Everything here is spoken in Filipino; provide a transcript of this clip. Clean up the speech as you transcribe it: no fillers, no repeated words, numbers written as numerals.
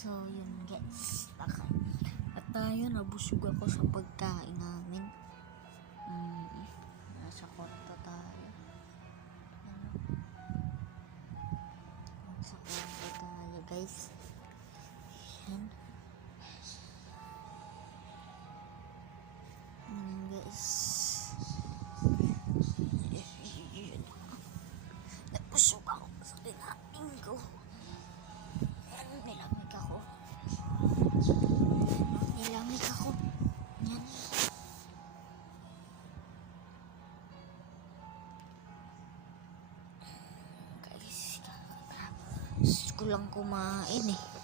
So, yun guys. At tayo, nabusog ako sa pagkain namin. Nasa kwarto tayo. Nasa kwarto tayo guys. Yan. Guys. Nabusog ako sa kinain ko. Yan, nilamig ako. Nilamig ako. Yan. Guys, gusto ko lang kumain eh.